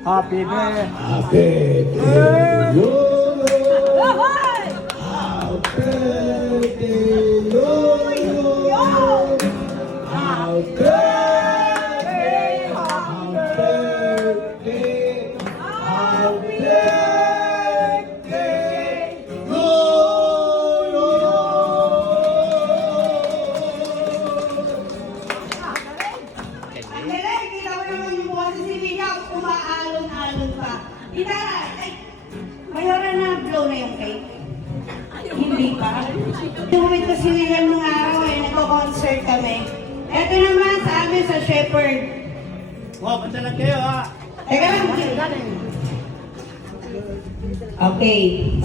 Happy birthday. Happy birthday, Lolo. Happy birthday, Lolo. Happy birthday. Happy birthday. Happy birthday, Lolo. Ang galing, kita ko naman yung bukas si Mika, umaalon-alon pa. Kita, ay, mayroon na blow na yung cake. Hindi pa. Tumit ko si Mika nung araw nagko-concert kami. Ito naman sa amin sa Shepherd. Wow, punta lang kayo ha. Teka lang. Okay.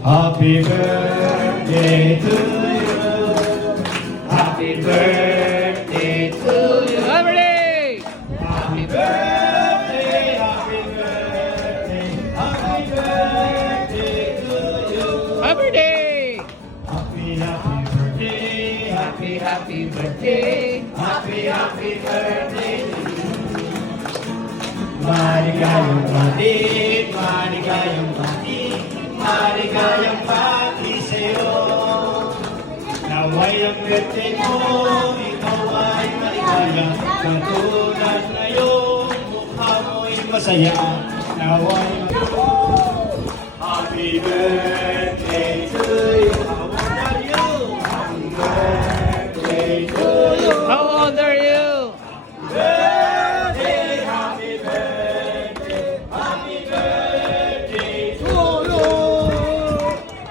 Happy birthday to you. Happy birthday to you. Happy birthday, happy birthday, happy birthday to you. Happy day. Happy, happy birthday, happy birthday, happy birthday to you. Maligayang bati, maligayang bati, maligayang bati sa'yo. Naway ang birthday mo, ikaw ay maligaya. Katulad ngayon, mukha mo'y masaya. Naway happy birthday to you. How old are you? Happy birthday to you. How old are you? Birthday, happy birthday, happy birthday to you.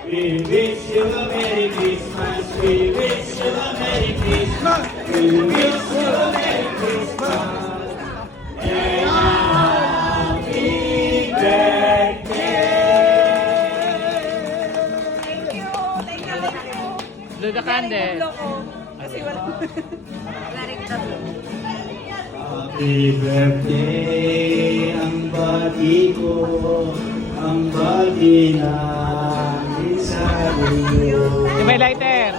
We wish you a Merry Christmas. We wish you a Merry Christmas. We wish you a Merry Christmas and a happy birthday. Thank you. Thank you. Blow the candle. Kasi wala. Wala rin tatlo. Happy birthday, ang bati ko, ang bati namin sa iyo. May lighter.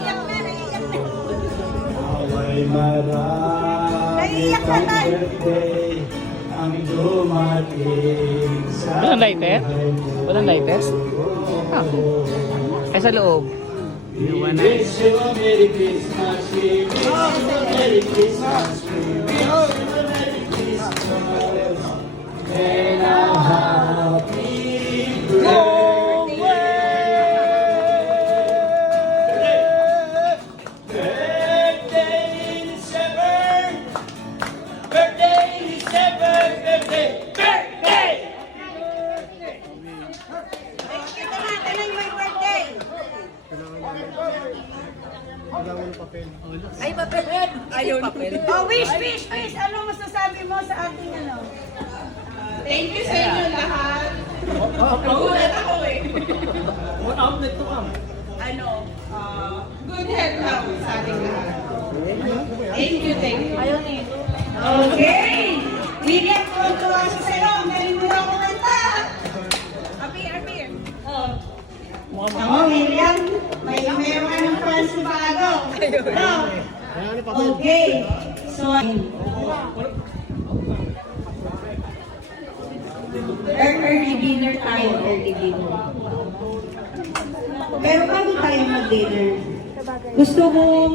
Away marami pang birthday, ang dumating sa Walang lighter? buhay mo. Walang lighter? Ay, sa loob. We wish you a Merry Christmas, we wish you a Merry Christmas, we wish you a Merry Christmas and a happy birthday. Birthday December, birthday December, birthday, birthday. Kita natin ang my birthday. Ay, papel. Ayaw papel. Oh, wish. Ano masasabi mo sa ating ano? Thank you sa inyo lahat. Magulat ako eh. What outlet to come? Ano, good health lang sa ating lahat. Thank you. Ayaw ni. Okay. William, tuwa siya sa'yo. Ang galing mo na ako kanta. Appear. Ako, William, mayroon ka ng fans na bago. No? Okay. So, early dinner tayo. Pero bago tayo mag-dinner, gusto ko